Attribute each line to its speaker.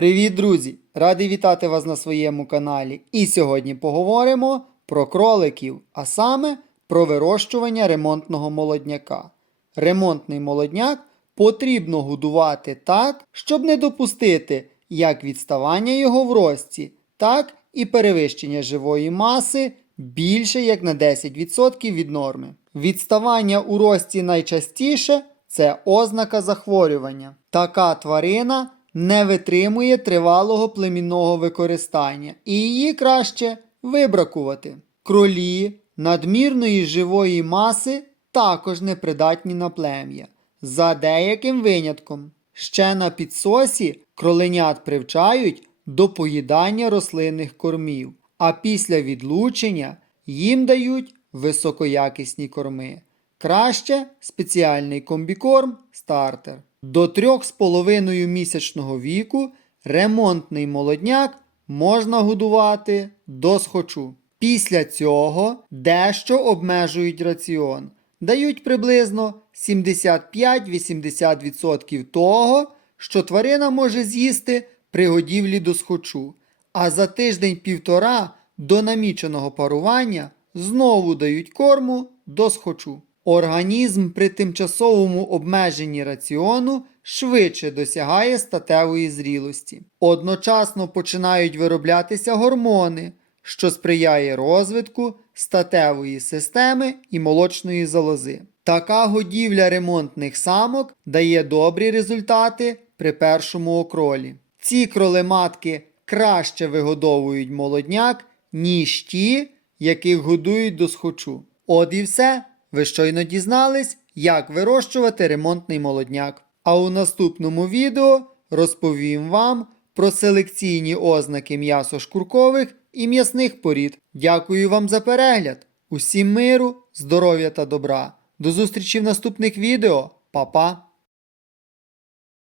Speaker 1: Привіт, друзі! Радий вітати вас на своєму каналі. І сьогодні поговоримо про кроликів, а саме про вирощування ремонтного молодняка. Ремонтний молодняк потрібно годувати так, щоб не допустити як відставання його в рості, так і перевищення живої маси більше як на 10% від норми. Відставання у рості найчастіше це ознака захворювання. Така тварина не витримує тривалого племінного використання і її краще вибракувати. Кролі надмірної живої маси також непридатні на плем'я, за деяким винятком. Ще на підсосі кроленят привчають до поїдання рослинних кормів, а після відлучення їм дають високоякісні корми. Краще спеціальний комбікорм стартер. До 3,5 місячного віку ремонтний молодняк можна годувати до схочу. Після цього дещо обмежують раціон. Дають приблизно 75-80% того, що тварина може з'їсти при годівлі до схочу. А за тиждень-півтора до наміченого парування знову дають корму до схочу. Організм при тимчасовому обмеженні раціону швидше досягає статевої зрілості. Одночасно починають вироблятися гормони, що сприяє розвитку статевої системи і молочної залози. Така годівля ремонтних самок дає добрі результати при першому окролі. Ці кролематки краще вигодовують молодняк, ніж ті, яких годують до схочу. От і все. Ви щойно дізнались, як вирощувати ремонтний молодняк. А у наступному відео розповім вам про селекційні ознаки м'ясошкуркових і м'ясних порід. Дякую вам за перегляд! Усім миру, здоров'я та добра! До зустрічі в наступних відео. Па-па!